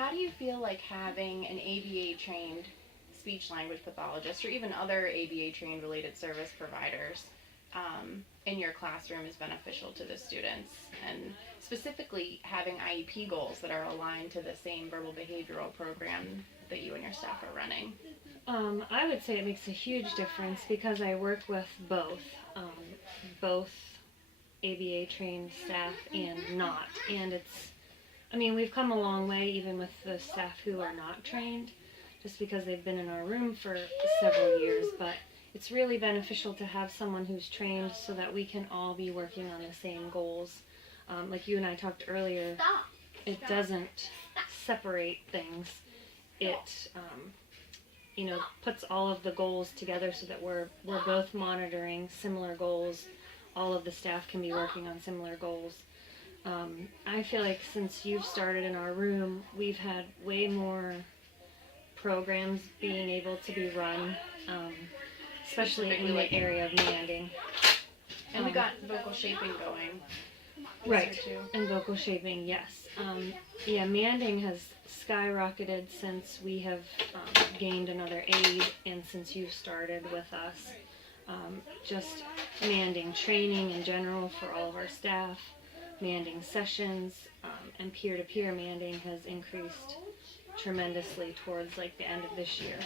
How do you feel like having an ABA trained speech language pathologist or even other ABA trained related service providers in your classroom is beneficial to the students, and specifically having IEP goals that are aligned to the same verbal behavioral program that you and your staff are running? I would say it makes a huge difference because I work with both ABA trained staff and not. And we've come a long way even with the staff who are not trained, just because they've been in our room for several years. But it's really beneficial to have someone who's trained so that we can all be working on the same goals. Like you and I talked earlier, it doesn't separate things. It puts all of the goals together so that we're both monitoring similar goals. All of the staff can be working on similar goals. I feel like since you've started in our room, we've had way more programs being able to be run, especially in the area of manding. And we got vocal shaping going. Right, and vocal shaping, yes. Manding has skyrocketed since we have gained another aide and since you've started with us. Just manding training in general for all of our staff, manding sessions, and peer-to-peer manding has increased tremendously towards like the end of this year.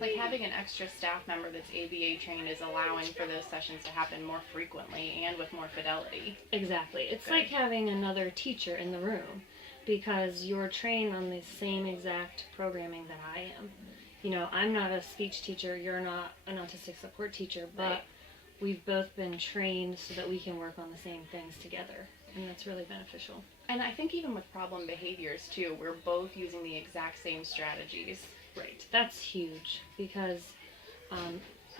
Like having an extra staff member that's ABA trained is allowing for those sessions to happen more frequently and with more fidelity. Exactly. It's like having another teacher in the room because you're trained on the same exact programming that I am. I'm not a speech teacher, you're not an autistic support teacher, but we've both been trained so that we can work on the same things together, and that's really beneficial. And I think even with problem behaviors too, we're both using the exact same strategies. Right. That's huge because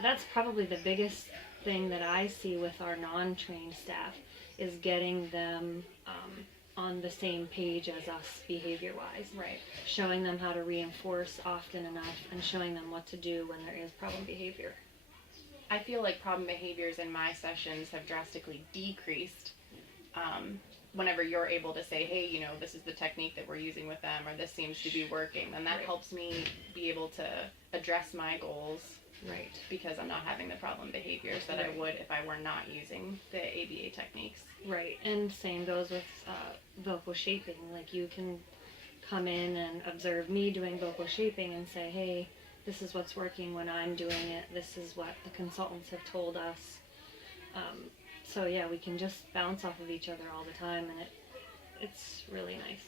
that's probably the biggest thing that I see with our non-trained staff is getting them on the same page as us behavior-wise. Right. Showing them how to reinforce often enough and showing them what to do when there is problem behavior. I feel like problem behaviors in my sessions have drastically decreased whenever you're able to say, hey, this is the technique that we're using with them, or this seems to be working, then that helps me be able to address my goals. Right. Because I'm not having the problem behaviors that I would if I were not using the ABA techniques. Right, and same goes with vocal shaping. Like you can come in and observe me doing vocal shaping and say, hey, this is what's working when I'm doing it. This is what the consultants have told us. So yeah, we can just bounce off of each other all the time, and it's really nice.